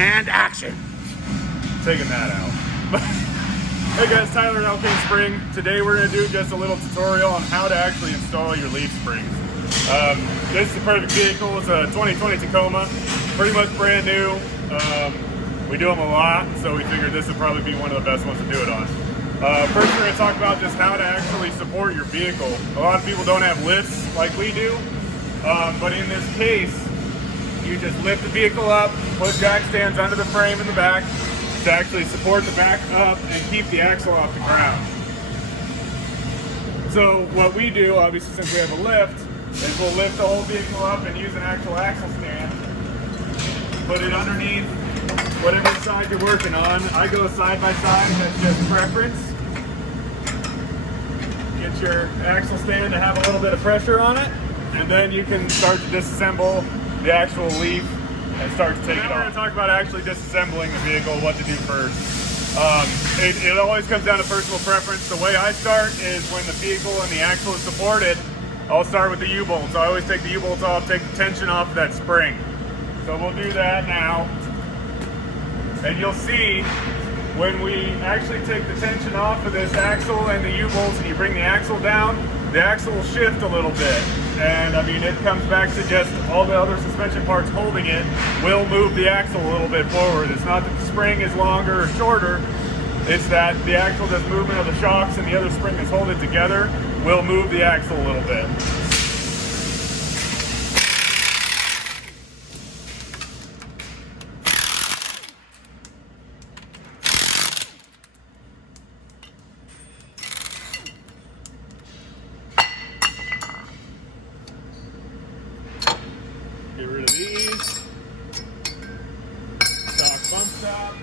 and action. Taking that out. Hey guys, Tyler at Alcan Spring. Today we're going to do just a little tutorial on how to actually install your leaf springs. This is the perfect vehicle. It's a 2020 Tacoma, pretty much brand new. We do them a lot, so we figured this would probably be one of the best ones to do it on. First we're going to talk about just how to actually support your vehicle. A lot of people don't have lifts like we do, but in this case, you just lift the vehicle up, put jack stands under the frame in the back to actually support the back up and keep the axle off the ground. So what we do, obviously since we have a lift, is we'll lift the whole vehicle up and use an actual axle stand, put it underneath whatever side you're working on. I go side by side, that's just preference. Get your axle stand to have a little bit of pressure on it, and then you can start to disassemble the actual leaf and start to take it off. We're going to talk about actually disassembling the vehicle, what to do first. It always comes down to personal preference. The way I start is when the vehicle and the axle is supported, I'll start with the U-bolts. I always take the U-bolts off, take the tension off of that spring. So we'll do that now. And you'll see when we actually take the tension off of this axle and the U-bolts and you bring the axle down, the axle will shift a little bit. And I mean, it comes back to just all the other suspension parts holding it will move the axle a little bit forward. It's not that the spring is longer or shorter, it's that the actual just movement of the shocks and the other spring that's holding it together will move the axle a little bit. Get rid of these. Stock bump stop.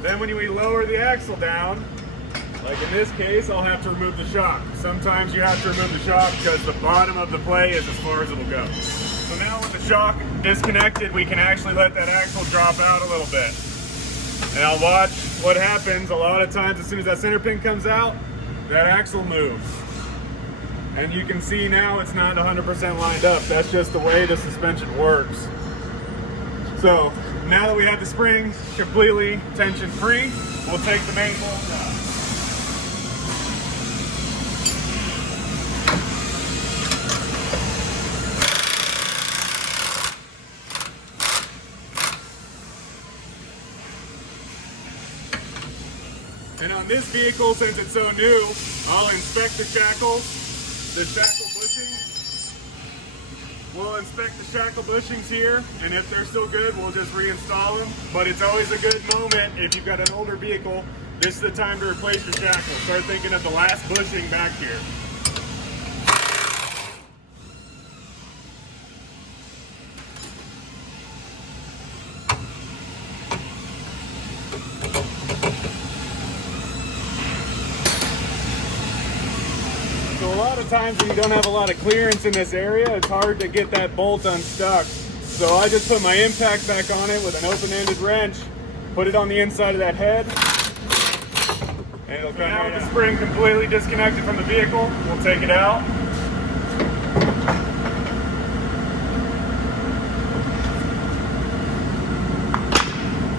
Then when we lower the axle down, like in this case, I'll have to remove the shock. Sometimes you have to remove the shock because the bottom of the play is as far as it'll go. So now with the shock disconnected, we can actually let that axle drop out a little bit. Now watch what happens. A lot of times as soon as that center pin comes out, that axle moves. And you can see now it's not 100% lined up. That's just the way the suspension works. So now that we have the spring completely tension free, we'll take the main bolt out. And on this vehicle, since it's so new, I'll inspect the shackles. The shackle bushings. We'll inspect the shackle bushings here, and if they're still good, we'll just reinstall them. But it's always a good moment, if you've got an older vehicle, this is the time to replace your shackle. Start thinking of the last bushing back here. So a lot of times when you don't have a lot of clearance in this area, it's hard to get that bolt unstuck. So I just put my impact back on it with an open-ended wrench, put it on the inside of that head, and it'll come out. With the spring completely disconnected from the vehicle, we'll take it out.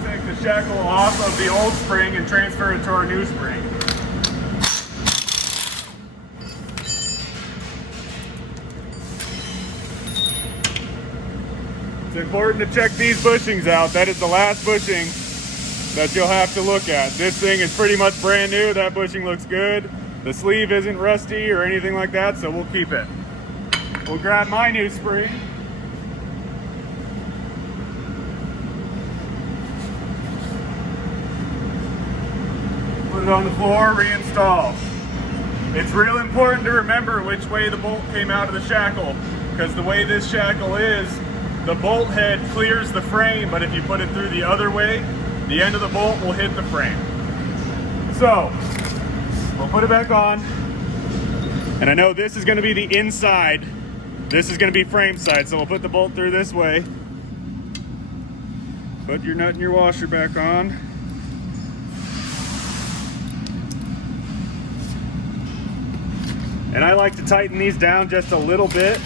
Take the shackle off of the old spring and transfer it to our new spring. It's important to check these bushings out. That is the last bushing that you'll have to look at. This thing is pretty much brand new. That bushing looks good. The sleeve isn't rusty or anything like that, so we'll keep it. We'll grab my new spring. Put it on the floor, reinstall. It's real important to remember which way the bolt came out of the shackle, because the way this shackle is, the bolt head clears the frame, but if you put it through the other way, the end of the bolt will hit the frame. So, we'll put it back on. And I know this is going to be the inside. This is going to be frame side, so we'll put the bolt through this way. Put your nut and your washer back on. And I like to tighten these down just a little bit.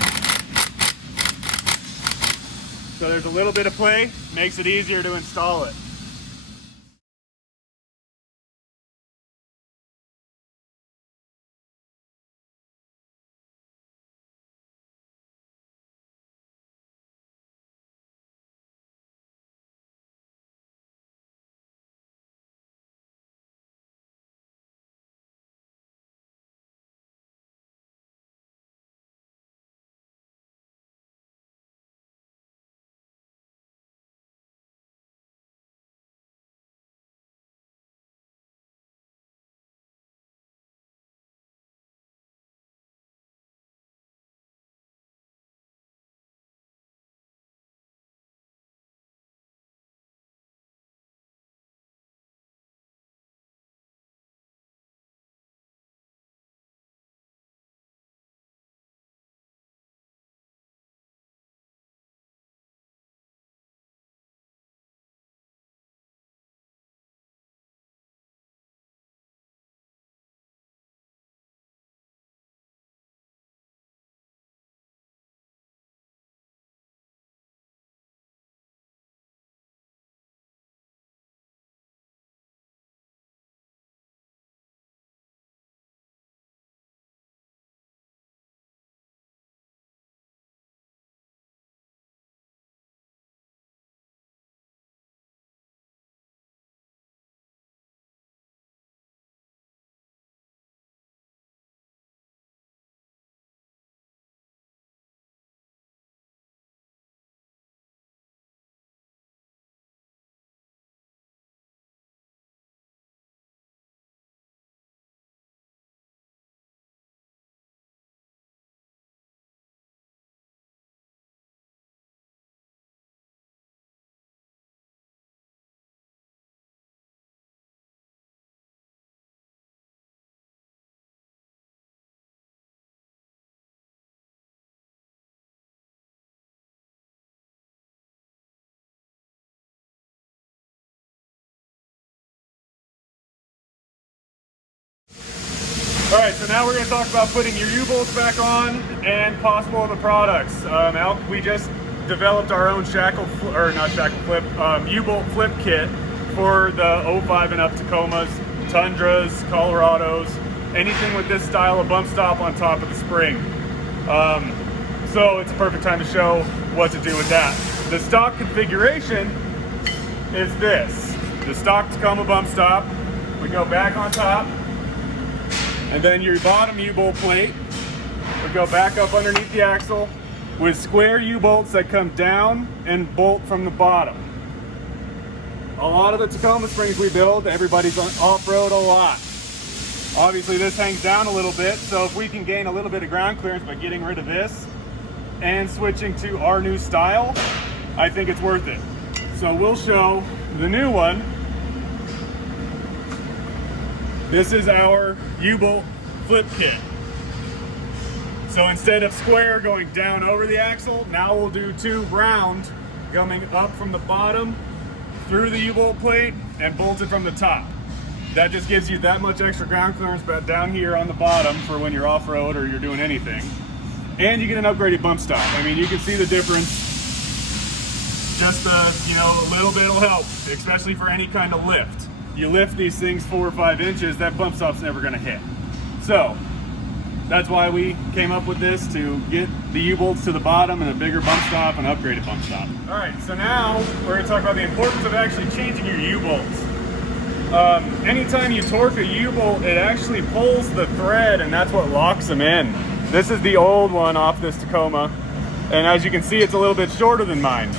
So there's a little bit of play, makes it easier to install it. All right, so now we're going to talk about putting your U-bolts back on and possible other products. We just developed our own U-bolt flip kit for the 05 and up Tacomas, Tundras, Colorados, anything with this style of bump stop on top of the spring. So it's a perfect time to show what to do with that. The stock configuration is this. The stock Tacoma bump stop. We go back on top, and then your bottom U-bolt plate would go back up underneath the axle with square U-bolts that come down and bolt from the bottom. A lot of the Tacoma springs we build, everybody's on off-road a lot. Obviously this hangs down a little bit, so if we can gain a little bit of ground clearance by getting rid of this and switching to our new style, I think it's worth it. So we'll show the new one. This is our U-bolt flip kit. So instead of square going down over the axle, now we'll do two round coming up from the bottom through the U-bolt plate and bolted from the top. That just gives you that much extra ground clearance down here on the bottom for when you're off-road or you're doing anything. And you get an upgraded bump stop. I mean, you can see the difference. Just a little bit will help, especially for any kind of lift. You lift these things 4 or 5 inches, that bump stop's never gonna hit. So that's why we came up with this, to get the U-bolts to the bottom and a bigger bump stop and upgraded bump stop. All right, so now we're gonna talk about the importance of actually changing your U-bolts. Anytime you torque a U-bolt, it actually pulls the thread, and that's what locks them in. This is the old one off this Tacoma, and as you can see, it's a little bit shorter than mine.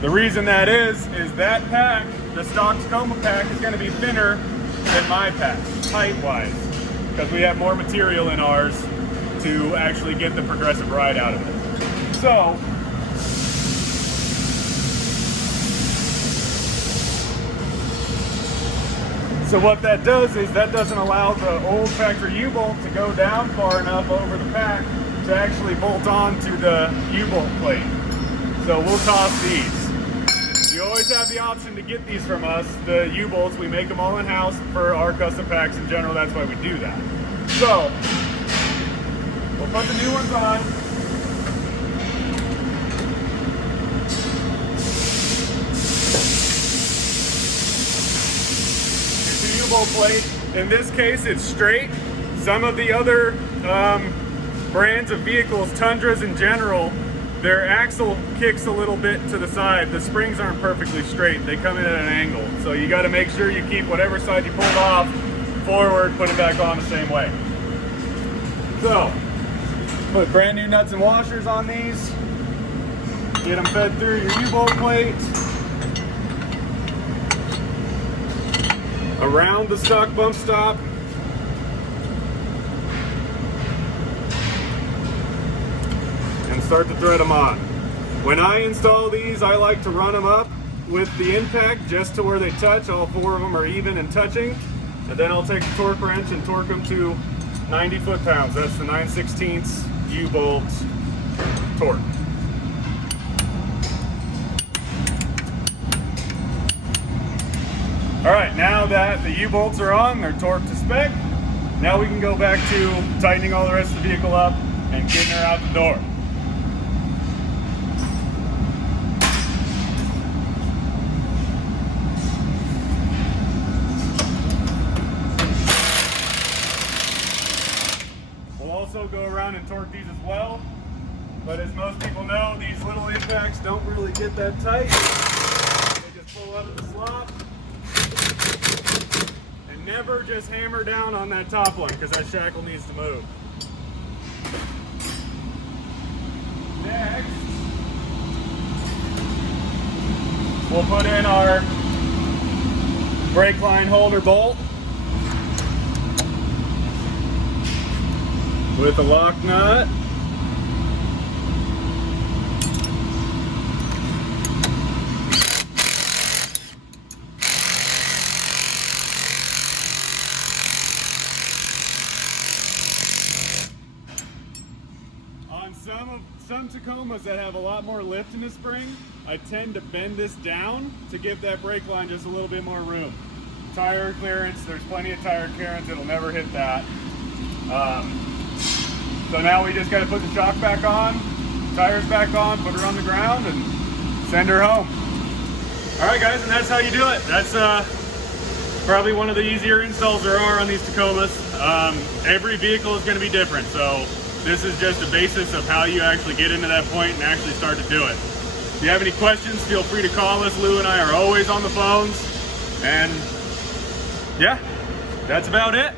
The reason that is that pack, the stock Tacoma pack, is going to be thinner than my pack, height-wise, because we have more material in ours to actually get the progressive ride out of it. So what that does is that doesn't allow the old factory U-bolt to go down far enough over the pack to actually bolt on to the U-bolt plate. So we'll toss these. You always have the option to get these from us. The U-bolts, we make them all in-house for our custom packs in general. That's why we do that. So we'll put the new ones on. U-bolt plate. In this case, it's straight. Some of the other brands of vehicles, Tundras in general, their axle kicks a little bit to the side. The springs aren't perfectly straight. They come in at an angle. So you got to make sure you keep whatever side you pulled off forward, put it back on the same way. So, put brand new nuts and washers on these. Get them fed through your U-bolt plate. Around the stock bump stop. And start to thread them on. When I install these, I like to run them up with the impact just to where they touch. All 4 of them are even and touching. And then I'll take the torque wrench and torque them to 90 foot-pounds. That's the 9/16 U-bolt torque. All right, now that the U-bolts are on, they're torqued to spec. Now we can go back to tightening all the rest of the vehicle up and getting her out the door. We'll also go around and torque these as well. But as most people know, these little impacts don't really get that tight. They just pull out of the slot. And never just hammer down on that top one because that shackle needs to move. Next, we'll put in our brake line holder bolt with a lock nut. On some Tacomas that have a lot more lift in the spring, I tend to bend this down to give that brake line just a little bit more room. Tire clearance, there's plenty of tire clearance, it'll never hit that. So now we just got to put the shock back on, tires back on, put her on the ground, and send her home. All right, guys, and that's how you do it. That's probably one of the easier installs there are on these Tacomas. Every vehicle is going to be different, so this is just a basis of how you actually get into that point and actually start to do it. If you have any questions, feel free to call us. Lou and I are always on the phones. And yeah, that's about it.